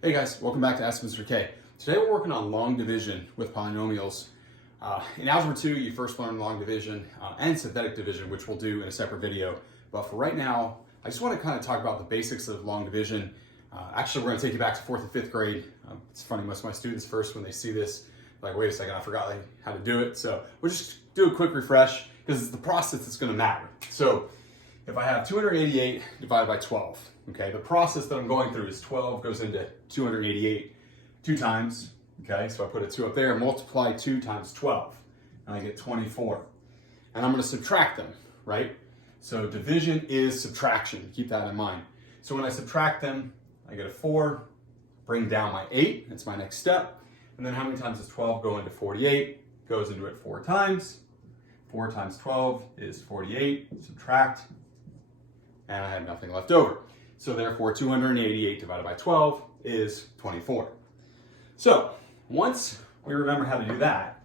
Hey guys, welcome back to Ask Mr. K. Today we're working on long division with polynomials. In Algebra 2, you first learn long division and synthetic division, which we'll do in a separate video. But for right now, I just want to kind of talk about the basics of long division. Actually, we're going to take you back to 4th and 5th grade. It's funny, most of my students first, when they see this, like, wait a second, I forgot how to do it. So we'll just do a quick refresh because it's the process that's going to matter. So if I have 288 divided by 12, okay, the process that I'm going through is 12 goes into 288 2 times, okay, so I put a 2 up there, multiply 2 times 12, and I get 24. And I'm going to subtract them, right? So division is subtraction, keep that in mind. So when I subtract them, I get a 4, bring down my 8, that's my next step, and then how many times does 12 go into 48? Goes into it 4 times. 4 times 12 is 48, subtract, and I have nothing left over. So therefore, 288 divided by 12 is 24. So once we remember how to do that,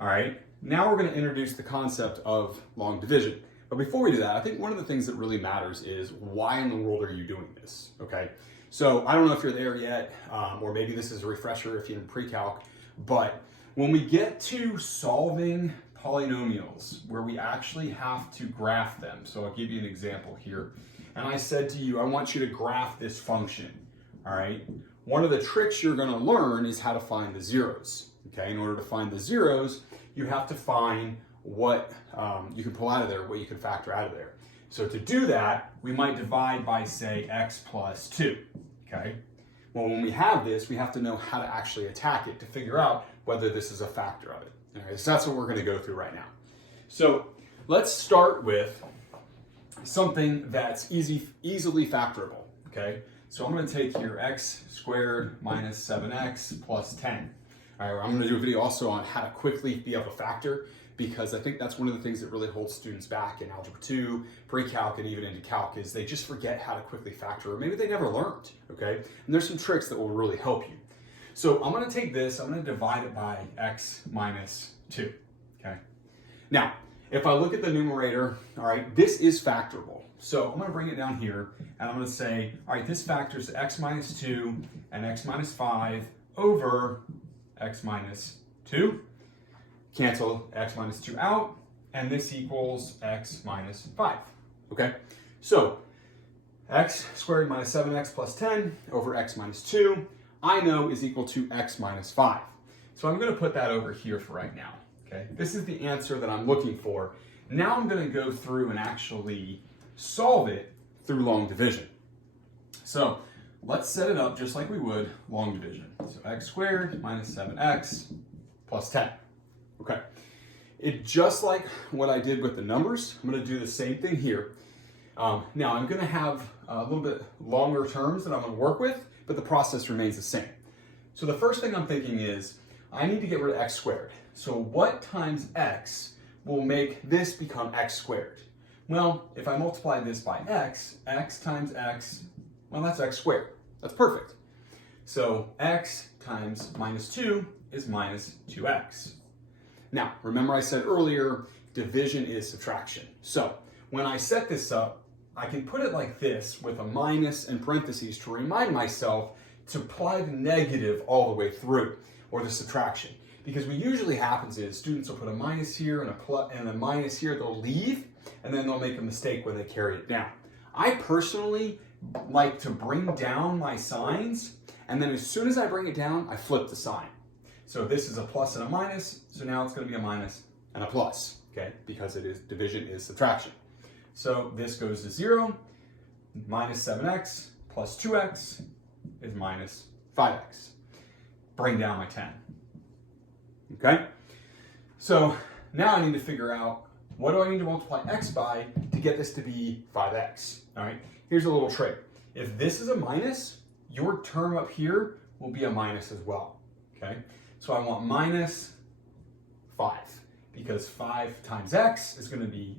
all right, now we're going to introduce the concept of long division. But before we do that, I think one of the things that really matters is why in the world are you doing this, okay? So I don't know if you're there yet, or maybe this is a refresher if you're in pre-calc, but when we get to solving polynomials where we actually have to graph them, so I'll give you an example here. And I said to you, I want you to graph this function, all right? One of the tricks you're gonna learn is how to find the zeros, okay? In order to find the zeros, you have to find what you can pull out of there, what you can factor out of there. So to do that, we might divide by, say, x plus 2, okay? Well, when we have this, we have to know how to actually attack it to figure out whether this is a factor of it. All right, so that's what we're gonna go through right now. So let's start with something that's easily factorable, okay? So I'm gonna take here x squared minus 7x plus 10. All right, I'm gonna do a video also on how to quickly be able to factor, because I think that's one of the things that really holds students back in Algebra 2, pre-calc, and even into calc, is they just forget how to quickly factor, or maybe they never learned, okay? And there's some tricks that will really help you. So I'm gonna take this, I'm gonna divide it by x minus 2, okay? Now, if I look at the numerator, all right, this is factorable. So I'm gonna bring it down here, and I'm gonna say, all right, this factors x minus 2 and x minus 5 over x minus 2. Cancel x minus 2 out, and this equals x minus 5, okay? So x squared minus 7x plus 10 over x minus 2, I know is equal to x minus 5. So I'm gonna put that over here for right now, okay? This is the answer that I'm looking for. Now I'm gonna go through and actually solve it through long division. So let's set it up just like we would long division. So x squared minus 7x plus 10. Okay, just like what I did with the numbers, I'm going to do the same thing here. Now I'm going to have a little bit longer terms that I'm going to work with, but the process remains the same. So the first thing I'm thinking is I need to get rid of x squared. So what times x will make this become x squared? Well, if I multiply this by x, x times x, well, that's x squared. That's perfect. So x times minus 2 is minus 2x. Now, remember I said earlier, division is subtraction. So when I set this up, I can put it like this with a minus in parentheses to remind myself to apply the negative all the way through, or the subtraction. Because what usually happens is students will put a minus here and a plus and a minus here, they'll leave, and then they'll make a mistake when they carry it down. I personally like to bring down my signs, and then as soon as I bring it down, I flip the sign. So this is a plus and a minus, so now it's going to be a minus and a plus, okay? Because it is division is subtraction. So this goes to 0, minus 7x plus 2x is minus 5x. Bring down my 10, okay? So now I need to figure out what do I need to multiply x by to get this to be 5x, all right? Here's a little trick. If this is a minus, your term up here will be a minus as well, okay? So I want minus 5, because 5 times x is going to be,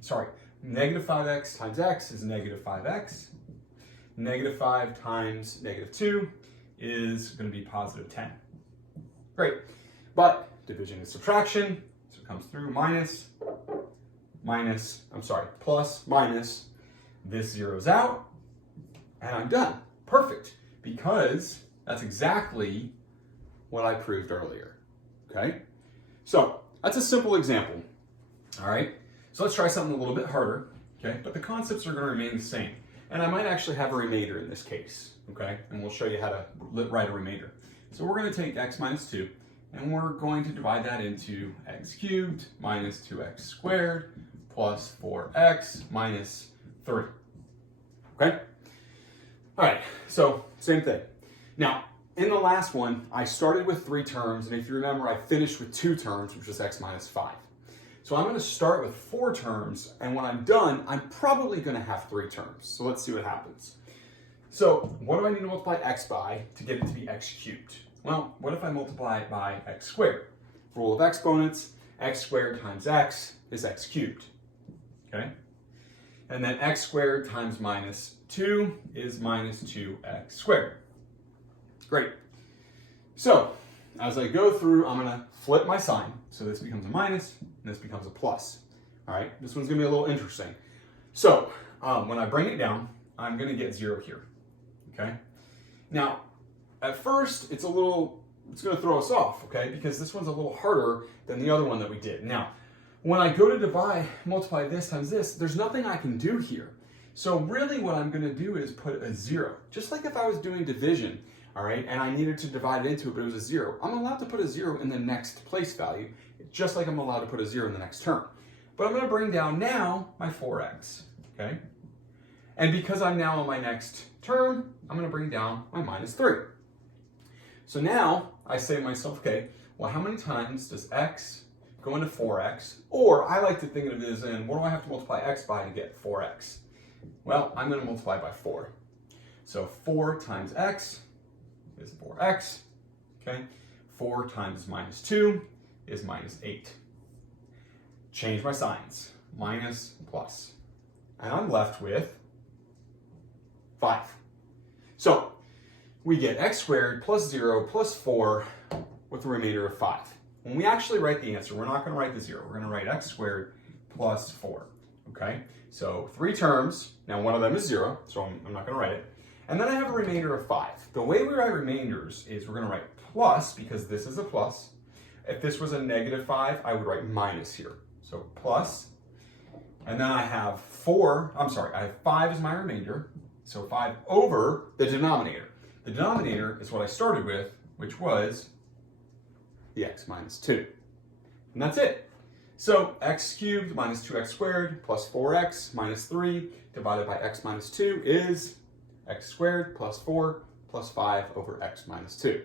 negative 5x times x is negative 5x. Negative 5 times negative 2 is going to be positive 10. Great. But division is subtraction, so it comes through plus, minus, this zeroes out, and I'm done. Perfect. Because That's exactly what I proved earlier, okay? So that's a simple example, all right? So let's try something a little bit harder, okay? But the concepts are gonna remain the same. And I might actually have a remainder in this case, okay? And we'll show you how to write a remainder. So we're gonna take x minus 2, and we're going to divide that into x cubed minus 2x squared plus 4x minus 3, okay? All right, so same thing. Now, in the last one, I started with 3 terms, and if you remember, I finished with 2 terms, which was x minus 5. So I'm going to start with 4 terms, and when I'm done, I'm probably going to have 3 terms. So let's see what happens. So what do I need to multiply x by to get it to be x cubed? Well, what if I multiply it by x squared? Rule of exponents, x squared times x is x cubed, okay? And then x squared times minus 2 is minus 2x squared. Great. So as I go through, I'm going to flip my sign. So this becomes a minus, and this becomes a plus. All right, this one's going to be a little interesting. So when I bring it down, I'm going to get 0 here. Okay. Now, at first, it's going to throw us off, okay, because this one's a little harder than the other one that we did. Now, when I go to multiply this times this, there's nothing I can do here. So really what I'm going to do is put a 0, just like if I was doing division. All right, and I needed to divide it into it, but it was a 0. I'm allowed to put a 0 in the next place value, just like I'm allowed to put a 0 in the next term. But I'm going to bring down now my 4x, okay? And because I'm now on my next term, I'm going to bring down my minus 3. So now I say to myself, okay, well, how many times does x go into 4x? Or I like to think of it as in, what do I have to multiply x by to get 4x? Well, I'm going to multiply by 4. So 4 times x is 4x, okay? 4 times minus 2 is minus 8. Change my signs, minus, plus. And I'm left with 5. So we get x squared plus 0 plus 4 with a remainder of 5. When we actually write the answer, we're not going to write the 0. We're going to write x squared plus 4, okay? So 3 terms. Now one of them is 0, so I'm not going to write it. And then I have a remainder of 5. The way we write remainders is we're going to write plus, because this is a plus. If this was a negative 5, I would write minus here. So plus, and then I have 5 as my remainder. So 5 over the denominator. The denominator is what I started with, which was the x minus 2. And that's it. So x cubed minus 2x squared plus 4x minus 3 divided by x minus 2 is x squared plus 4 plus 5 over x minus 2.